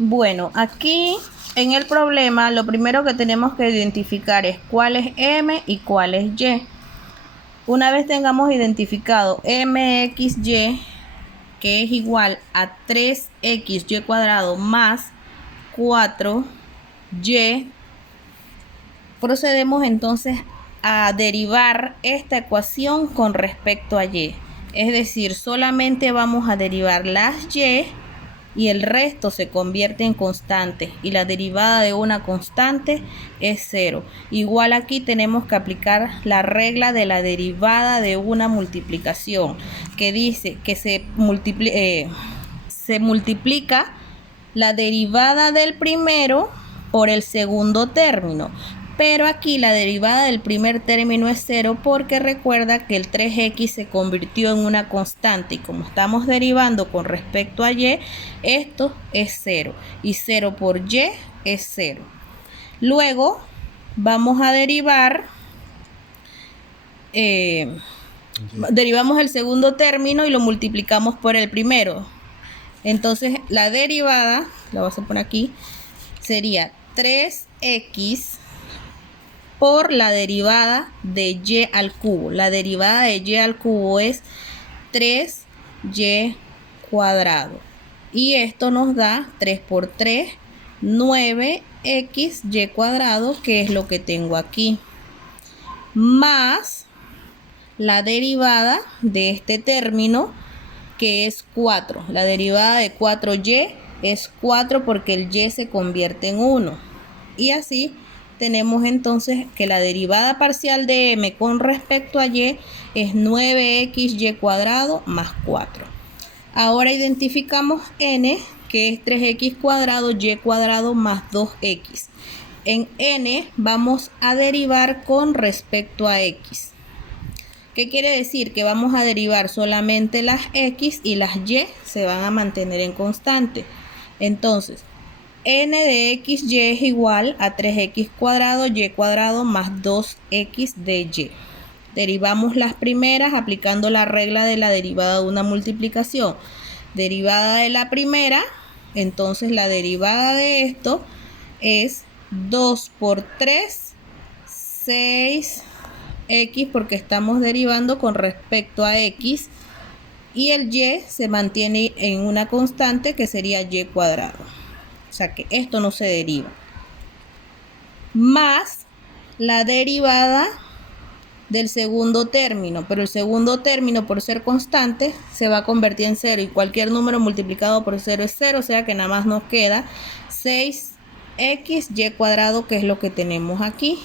Bueno, aquí en el problema lo primero que tenemos que identificar es cuál es m y cuál es y. Una vez tengamos identificado mxy, que es igual a 3xy cuadrado más 4y, procedemos entonces a derivar esta ecuación con respecto a y. Es decir, solamente vamos a derivar las y el resto se convierte en constante, y la derivada de una constante es 0. Igual aquí tenemos que aplicar la regla de la derivada de una multiplicación, que dice que se multiplica la derivada del primero por el segundo término. Pero aquí la derivada del primer término es 0 porque recuerda que el 3x se convirtió en una constante, y como estamos derivando con respecto a y, esto es 0, y 0 por y es 0. Luego vamos a derivar, derivamos el segundo término y lo multiplicamos por el primero. Entonces la derivada, la vamos a poner aquí, sería 3x por la derivada de y al cubo. La derivada de y al cubo es 3y cuadrado. Y esto nos da 3 por 3, 9xy cuadrado, que es lo que tengo aquí. Más la derivada de este término, que es 4. La derivada de 4y es 4 porque el y se convierte en 1. Y así tenemos entonces que la derivada parcial de m con respecto a y es 9xy cuadrado más 4. Ahora identificamos n, que es 3x cuadrado y cuadrado más 2x. En n vamos a derivar con respecto a x. ¿Qué quiere decir? Que vamos a derivar solamente las x y las y se van a mantener en constante. Entonces, n de xy es igual a 3x cuadrado y cuadrado más 2x de y. Derivamos las primeras aplicando la regla de la derivada de una multiplicación. Derivada de la primera, entonces la derivada de esto es 2 por 3, 6x, porque estamos derivando con respecto a x, y el y se mantiene en una constante que sería y cuadrado. O sea que esto no se deriva. Más la derivada del segundo término, pero el segundo término, por ser constante, se va a convertir en 0, y cualquier número multiplicado por 0 es 0, o sea que nada más nos queda 6xy cuadrado, que es lo que tenemos aquí.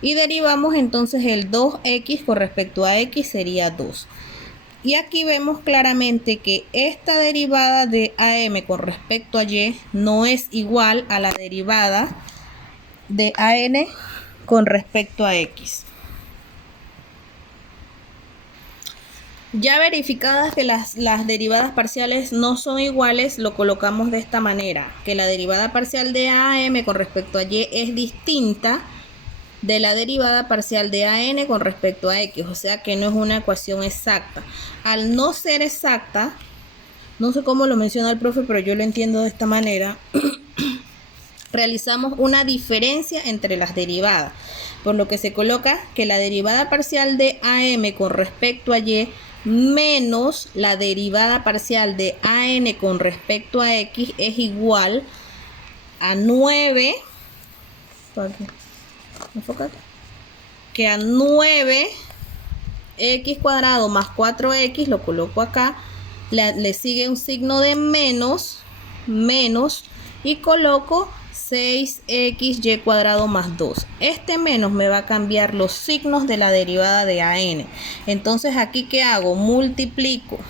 Y derivamos entonces el 2x con respecto a x, sería 2. Y aquí vemos claramente que esta derivada de AM con respecto a Y no es igual a la derivada de AN con respecto a X. Ya verificadas que las derivadas parciales no son iguales, lo colocamos de esta manera: que la derivada parcial de AM con respecto a Y es distinta de la derivada parcial de AN con respecto a X, o sea que no es una ecuación exacta. Al no ser exacta, no sé cómo lo menciona el profe, pero yo lo entiendo de esta manera, realizamos una diferencia entre las derivadas, por lo que se coloca que la derivada parcial de AM con respecto a Y menos la derivada parcial de AN con respecto a X es igual a 9, enfócate, que a 9x cuadrado más 4x, lo coloco acá, le sigue un signo de menos, y coloco 6xy cuadrado más 2. Este menos me va a cambiar los signos de la derivada de AN. Entonces aquí, ¿qué hago? Multiplico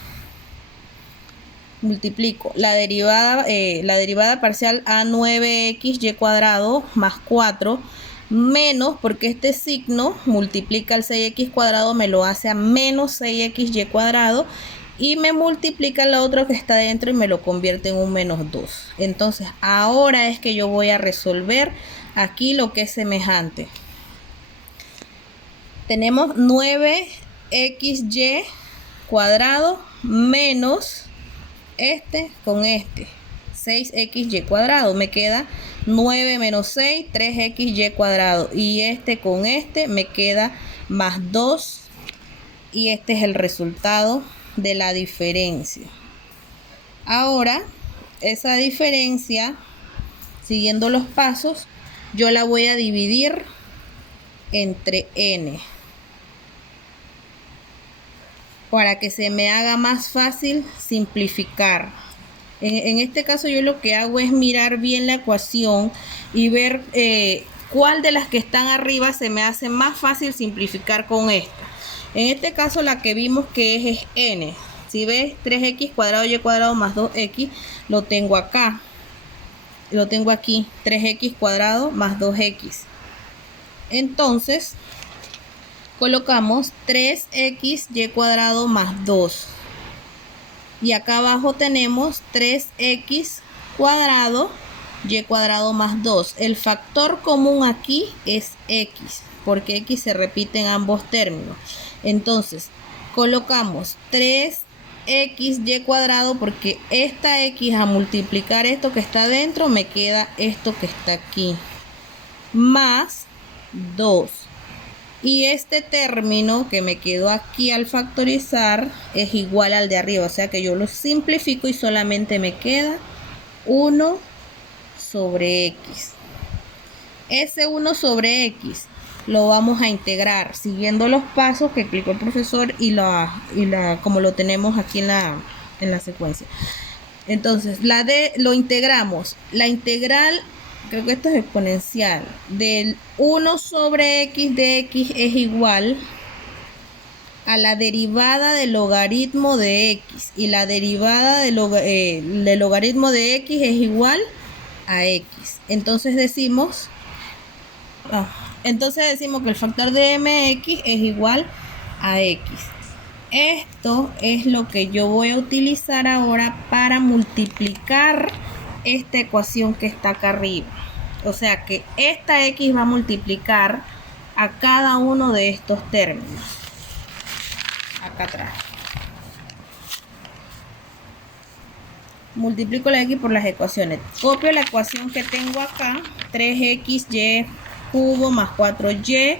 la derivada parcial a 9xy cuadrado más 4 menos, porque este signo multiplica el 6x cuadrado, me lo hace a menos 6xy cuadrado, y me multiplica la otra que está dentro y me lo convierte en un menos 2. Entonces ahora es que yo voy a resolver aquí lo que es semejante. Tenemos 9xy cuadrado menos este con este, 6xy cuadrado. Me queda 9 menos 6, 3xy cuadrado. Y este con este me queda más 2. Y este es el resultado de la diferencia. Ahora, esa diferencia, siguiendo los pasos, yo la voy a dividir entre n, para que se me haga más fácil simplificar. En este caso yo lo que hago es mirar bien la ecuación y ver cuál de las que están arriba se me hace más fácil simplificar con esta. En este caso la que vimos que es n. Si ves, 3x cuadrado y cuadrado más 2x, lo tengo acá. Lo tengo aquí, 3x cuadrado más 2x. Entonces, colocamos 3xy cuadrado más 2. Y acá abajo tenemos 3x cuadrado y cuadrado más 2. El factor común aquí es x, porque x se repite en ambos términos. Entonces, colocamos 3xy cuadrado, porque esta x a multiplicar esto que está dentro, me queda esto que está aquí, más 2. Y este término que me quedó aquí al factorizar es igual al de arriba. O sea que yo lo simplifico y solamente me queda 1 sobre x. Ese 1 sobre x lo vamos a integrar siguiendo los pasos que explicó el profesor y como lo tenemos aquí en la secuencia. Entonces, lo integramos. La integral, creo que esto es exponencial, del 1 sobre x de x es igual a la derivada del logaritmo de x. Y la derivada del logaritmo de x es igual a x. Entonces decimos que el factor de mx es igual a x. Esto es lo que yo voy a utilizar ahora para multiplicar esta ecuación que está acá arriba. O sea que esta x va a multiplicar a cada uno de estos términos. Acá atrás. Multiplico la x por las ecuaciones. Copio la ecuación que tengo acá. 3xy cubo más 4y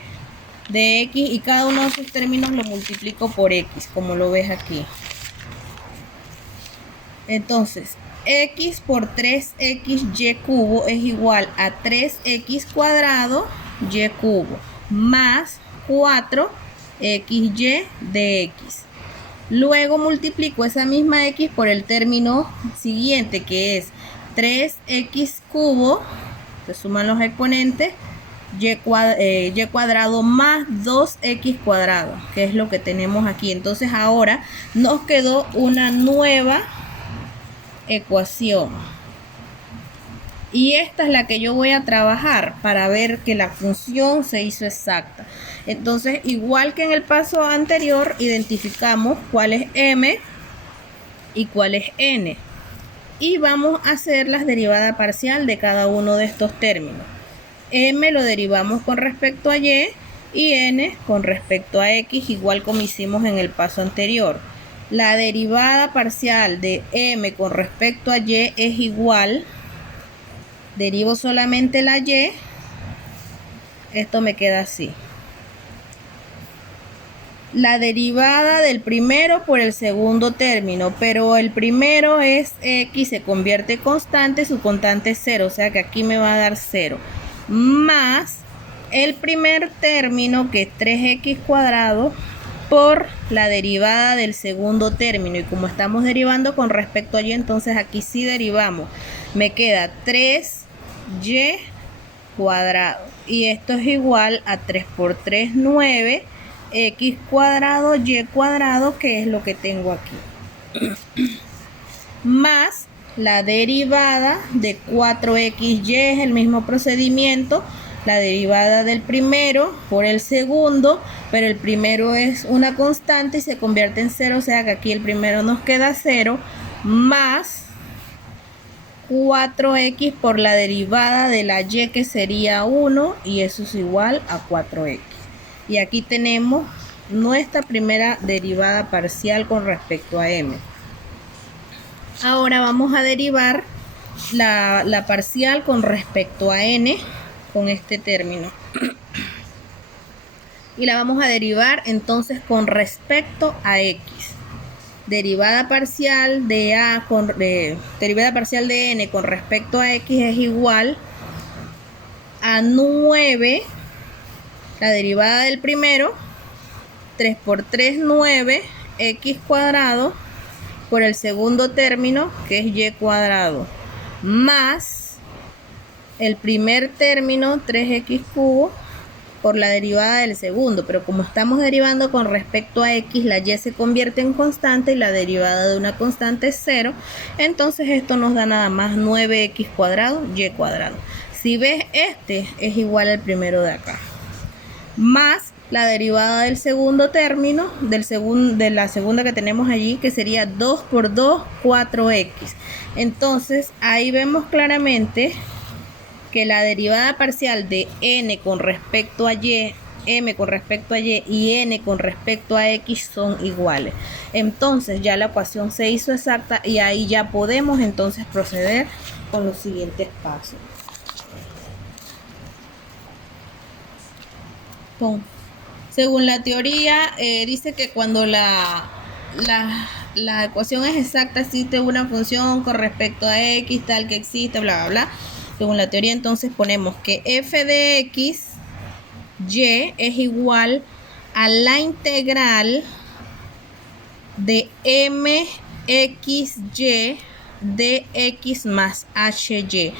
de x, y cada uno de esos términos lo multiplico por x, como lo ves aquí. Entonces, x por 3xy cubo es igual a 3x cuadrado y cubo más 4xy de x. Luego multiplico esa misma x por el término siguiente, que es 3x cubo, se suman los exponentes, y cuadrado más 2x cuadrado, que es lo que tenemos aquí. Entonces ahora nos quedó una nueva ecuación, y esta es la que yo voy a trabajar para ver que la función se hizo exacta. Entonces, igual que en el paso anterior, identificamos cuál es m y cuál es n, y vamos a hacer las derivadas parcial de cada uno de estos términos. M lo derivamos con respecto a y n con respecto a x, igual como hicimos en el paso anterior. La derivada parcial de m con respecto a y es igual, derivo solamente la y, esto me queda así. La derivada del primero por el segundo término, pero el primero es x, se convierte en constante, su constante es 0, o sea que aquí me va a dar 0. Más el primer término, que es 3x cuadrado, por la derivada del segundo término. Y como estamos derivando con respecto a y, entonces aquí sí derivamos. Me queda 3y cuadrado. Y esto es igual a 3 por 3, 9, x cuadrado, y cuadrado, que es lo que tengo aquí. Más la derivada de 4xy, es el mismo procedimiento, la derivada del primero por el segundo, pero el primero es una constante y se convierte en 0, o sea que aquí el primero nos queda 0, más 4x por la derivada de la y, que sería 1, y eso es igual a 4x. Y aquí tenemos nuestra primera derivada parcial con respecto a m. Ahora vamos a derivar la parcial con respecto a n con este término. Y la vamos a derivar entonces con respecto a x. Derivada parcial de derivada parcial de n con respecto a x es igual a 9, la derivada del primero, 3 por 3, 9, x cuadrado, por el segundo término, que es y cuadrado, más el primer término, 3x cubo, por la derivada del segundo. Pero como estamos derivando con respecto a x, la y se convierte en constante y la derivada de una constante es 0. Entonces esto nos da nada más 9x cuadrado, y cuadrado. Si ves, este es igual al primero de acá, más la derivada del segundo término, de la segunda que tenemos allí, que sería 2 por 2, 4x. Entonces ahí vemos claramente que la derivada parcial de n con respecto a y, m con respecto a y n con respecto a x son iguales. Entonces ya la ecuación se hizo exacta y ahí ya podemos entonces proceder con los siguientes pasos. Según la teoría, dice que cuando la ecuación es exacta, existe una función con respecto a x tal que existe, bla, bla, bla. Según la teoría, entonces ponemos que f de x, y es igual a la integral de mxy de x más hy.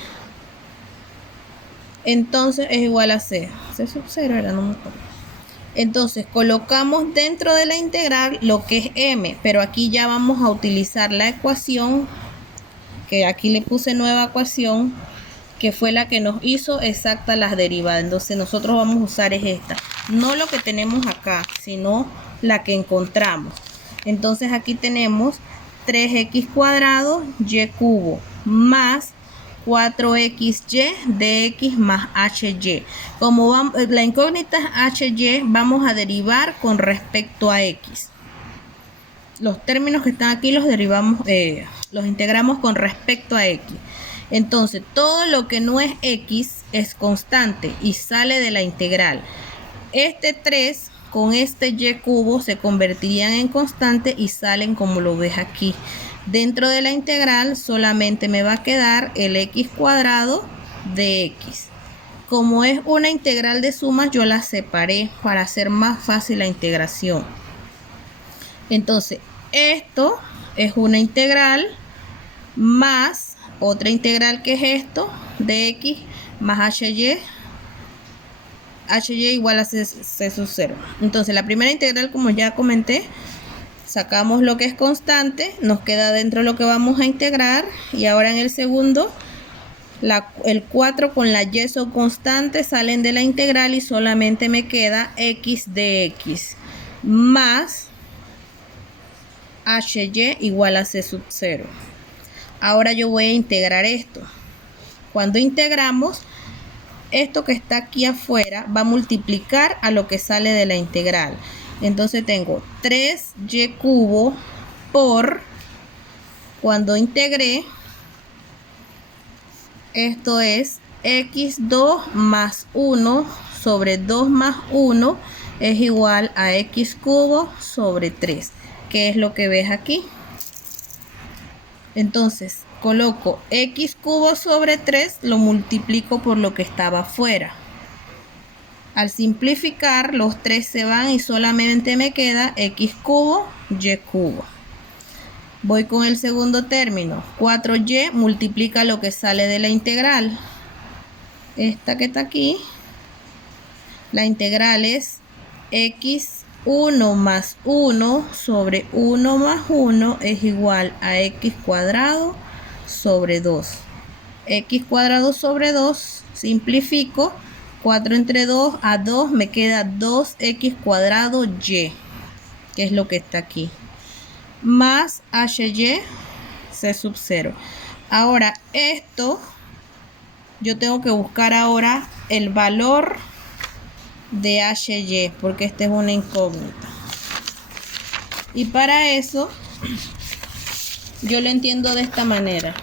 Entonces es igual a c sub 0 era, no me acuerdo. Entonces colocamos dentro de la integral lo que es m, pero aquí ya vamos a utilizar la ecuación, que aquí le puse nueva ecuación, que fue la que nos hizo exacta las derivadas. Entonces nosotros vamos a usar es esta, no lo que tenemos acá, sino la que encontramos. Entonces aquí tenemos 3x cuadrado y cubo más 4xy de x más hy. Como la incógnita es hy, vamos a derivar con respecto a x. Los términos que están aquí los derivamos, los integramos con respecto a x. Entonces todo lo que no es x es constante y sale de la integral. Este 3 con este y cubo se convertirían en constante y salen como lo ves aquí. Dentro de la integral solamente me va a quedar el x cuadrado de x. Como es una integral de sumas, yo la separé para hacer más fácil la integración. Entonces, esto es una integral más otra integral que es esto de x más hy igual a c sub 0. Entonces, la primera integral, como ya comenté, sacamos lo que es constante, nos queda dentro lo que vamos a integrar, y ahora en el segundo, el 4 con la y son constantes, salen de la integral y solamente me queda x de x más hy igual a c sub 0. Ahora yo voy a integrar esto. Cuando integramos, esto que está aquí afuera va a multiplicar a lo que sale de la integral. Entonces tengo 3y cubo por, cuando integré, esto es x2 más 1 sobre 2 más 1 es igual a x cubo sobre 3, que es lo que ves aquí. Entonces coloco x cubo sobre 3, lo multiplico por lo que estaba afuera. Al simplificar, los 3 se van y solamente me queda x cubo, y cubo. Voy con el segundo término. 4y multiplica lo que sale de la integral. Esta que está aquí. La integral es x1 más 1 sobre 1 más 1 es igual a x cuadrado sobre 2. X cuadrado sobre 2, simplifico. 4 entre 2 a 2 me queda 2x cuadrado y, que es lo que está aquí, más hy c sub 0. Ahora esto yo tengo que buscar ahora el valor de hy, porque esta es una incógnita, y para eso yo lo entiendo de esta manera.